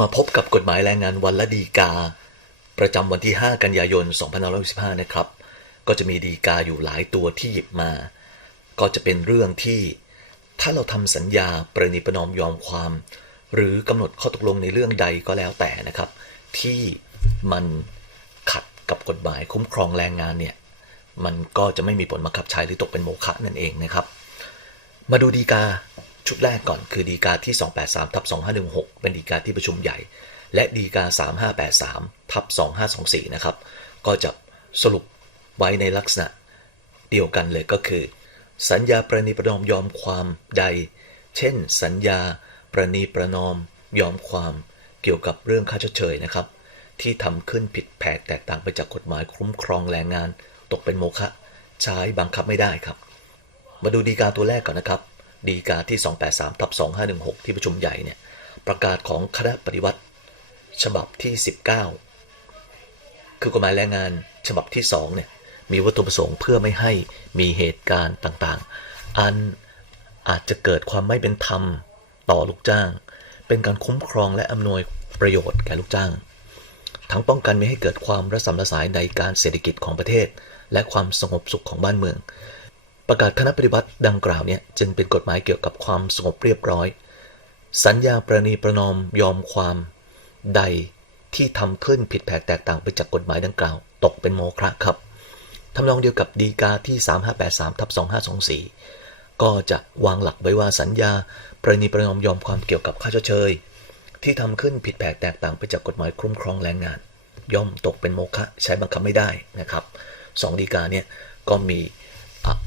มาพบกับกฎหมายแรงงานวันละดีกา ประจำวันที่ 5 กันยายน 2565 นะครับ ก็จะมีดีกาอยู่หลายตัวที่หยิบมา ก็จะเป็นเรื่องที่ถ้าเราทำสัญญาประนีประนอมยอมความ หรือกำหนดข้อตกลงในเรื่องใดก็แล้วแต่นะครับ ที่มันขัดกับกฎหมายคุ้มครองแรงงานเนี่ยมันก็จะไม่มีผลบังคับใช้หรือตกเป็นโมฆะนั่นเองนะครับ มาดูดีกา ชุดแรกก่อนคือดีกาที่ 283ทับ2516 เป็นดีกาที่ประชุมใหญ่ และดีกา 3583ทับ2524 นะครับ ก็จะสรุปไว้ในลักษณะเดียวกันเลยก็คือ สัญญาประนีประนอมยอมความใด เช่น สัญญาประนีประนอมยอมความเกี่ยวกับเรื่องค่าชดเชยนะครับ ที่ทำขึ้นผิดแผกแตกต่างไปจากกฎหมายคุ้มครองแรงงาน ตกเป็นโมฆะใช้บังคับไม่ได้ครับ มาดูดีกาตัวแรกก่อนนะครับ ดีกาที่ 283ทับ2516 ที่ประชุมใหญ่เนี่ยประกาศของคณะปฏิวัติฉบับที่ 19 คือกฎหมายแรงงานฉบับที่2เนี่ยมีวัตถุประสงค์เพื่อไม่ให้มีเหตุการณ์ต่างๆ อันอาจจะเกิดความไม่เป็นธรรมต่อลูกจ้าง เป็นการคุ้มครองและอำนวยประโยชน์แก่ลูกจ้าง ทั้งป้องกันไม่ให้เกิดความระสำระสายในการเศรษฐกิจของประเทศ และความสงบสุขของบ้านเมือง ประกาศคณะปฏิบัติดังกล่าวเนี่ยจึงเป็นกฎหมายเกี่ยวกับความสงบเรียบร้อย สัญญาประนีประนอมยอมความใดที่ทำขึ้นผิดแผกแตกต่างไปจากกฎหมายดังกล่าว ตกเป็นโมฆะครับทำนองเดียวกับดีกาที่ 3583ทับ2524 ก็จะวางหลักไว้ว่าสัญญา ประนีประนอมยอมความเกี่ยวกับค่าชดเชย ที่ทำขึ้นผิดแผกแตกต่างไปจากกฎหมายคุ้มครองแรงงาน ย่อมตกเป็นโมฆะใช้บังคับไม่ได้นะครับสองดีกาเนี่ยก็มี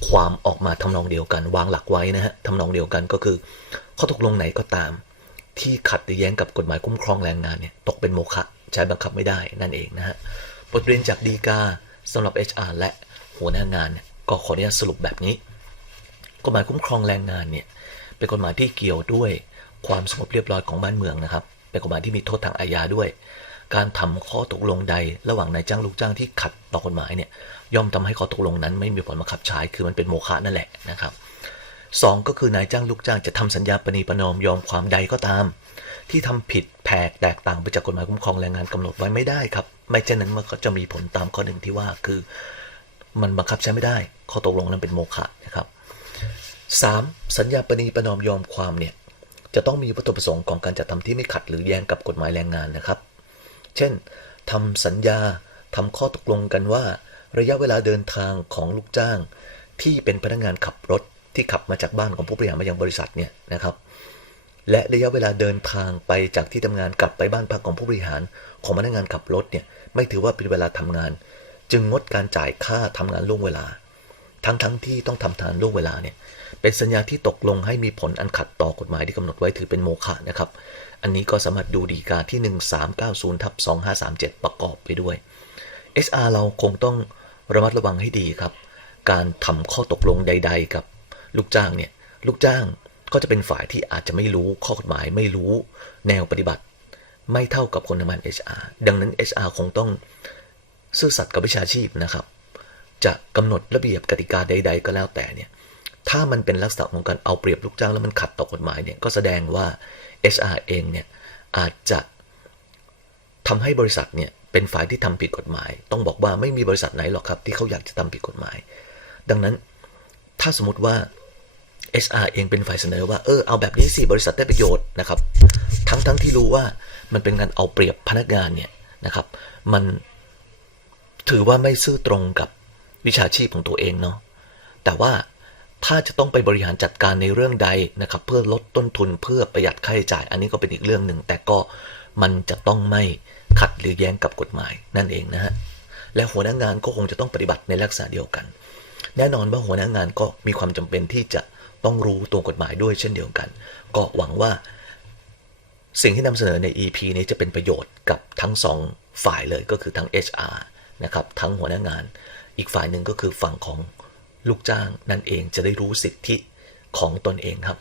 ความออกมาทำนองเดียวกัน วางหลักไว้นะฮะทำนองเดียวกันก็คือข้อตกลงไหนก็ตาม ที่ขัดหรือแย้งกับกฎหมายคุ้มครองแรงงานเนี่ยตกเป็นโมฆะใช้บังคับไม่ได้นั่นเองนะฮะบทเรียนจากดีกาสำหรับ HR และหัวหน้างานก็ขออนุญาตสรุปแบบนี้ กฎหมายคุ้มครองแรงงานเนี่ยเป็นกฎหมายที่เกี่ยวด้วยความสงบเรียบร้อยของบ้านเมืองนะครับ เป็นกฎหมายที่มีโทษทางอาญาด้วย การทำข้อตกลงใด ระหว่างนายจ้างลูกจ้างที่ขัดต่อกฎหมายเนี่ยย่อมทำให้ข้อตกลงนั้น ไม่มีผลบังคับใช้คือมันเป็นโมฆะนั่นแหละนะครับสองก็คือนายจ้างลูกจ้างจะทำสัญญาปณีประนอมยอมความใดก็ตาม ที่ทำผิดแผกแตกต่างไปจากกฎหมายคุ้มครองแรงงานกำหนดไว้ไม่ได้ครับ ไม่เช่นนั้นมันก็จะมีผลตามข้อหนึ่งที่ว่าคือ มันบังคับใช้ไม่ได้ ข้อตกลงนั้นเป็นโมฆะนะครับ 3. สัญญาปณีประนอมยอมความเนี่ยจะต้องมีวัตถุประสงค์ของการจัดทำที่ไม่ขัดหรือแย้งกับกฎหมายแรงงานนะครับ เช่นทำสัญญาทำข้อตกลงกันว่า ระยะเวลาเดินทางของลูกจ้าง ที่เป็นพนักงานขับรถที่ขับมาจากบ้านของผู้บริหารมายังบริษัทเนี่ยนะครับ และระยะเวลาเดินทางไปจากที่ทำงานกลับไปบ้านพักของผู้บริหารของพนักงานขับรถเนี่ยไม่ถือว่าเป็นเวลาทำงาน จึงงดการจ่ายค่าทำงานล่วงเวลา ทั้งทั้งที่ต้องทำทานล่วงเวลาเนี่ยเป็นสัญญาที่ตกลงให้มีผลอันขัดต่อกฎหมายที่กำหนดไว้ถือเป็นโมฆะนะครับ อันนี้ก็สามารถดูดีกาที่ 1390ทับ2537 ประกอบไปด้วย SR เราคงต้องระมัดระวังให้ดีครับ การทำข้อตกลงใด ๆ กับลูกจ้างเนี่ย ลูกจ้างก็จะเป็นฝ่ายที่อาจจะไม่รู้ข้อกฎหมายไม่รู้แนวปฏิบัติ ไม่เท่ากับคนทำงาน HR ดังนั้น HR คงต้องซื่อสัตย์กับวิชาชีพนะครับ จะกำหนดระเบียบกติกาใด ๆ ก็แล้วแต่เนี่ย ถ้ามันเป็นลักษณะของการเอาเปรียบลูกจ้างแล้วมันขัดต่อกฎหมายเนี่ยก็แสดงว่า HR เองเนี่ยอาจจะทำให้บริษัทเนี่ยเป็นฝ่ายที่ทำผิดกฎหมาย ต้องบอกว่าไม่มีบริษัทไหนหรอกครับ ที่เขาอยากจะทำผิดกฎหมาย ดังนั้นถ้าสมมติว่า HR เองเป็นฝ่ายเสนอว่าเออเอาแบบนี้สิบริษัทได้ประโยชน์นะครับทั้งทั้งที่รู้ว่ามันเป็นการเอาเปรียบพนักงานเนี่ยนะครับ มันถือว่าไม่ซื่อตรงกับวิชาชีพของตัวเองเนาะแต่ว่า ถ้าจะต้องไปบริหารจัดการในเรื่องใดนะครับ เพื่อลดต้นทุนเพื่อประหยัดค่าใช้จ่าย อันนี้ก็เป็นอีกเรื่องหนึ่ง แต่ก็มันจะต้องไม่ขัดหรือแย้งกับกฎหมายนั่นเองนะฮะและหัวหน้างานก็คงจะต้องปฏิบัติในลักษณะเดียวกัน แน่นอนว่าหัวหน้างานก็มีความจำเป็นที่จะต้องรู้ตัวกฎหมายด้วยเช่นเดียวกัน ก็หวังว่า สิ่งที่นำเสนอใน EP นี้จะเป็นประโยชน์กับทั้งสองฝ่ายเลยก็คือทั้ง HR นะครับทั้งหัวหน้างาน อีกฝ่ายหนึ่งก็คือฝั่งของ ลูกจ้างนั่นเองจะได้รู้สิทธิของตนเองครับ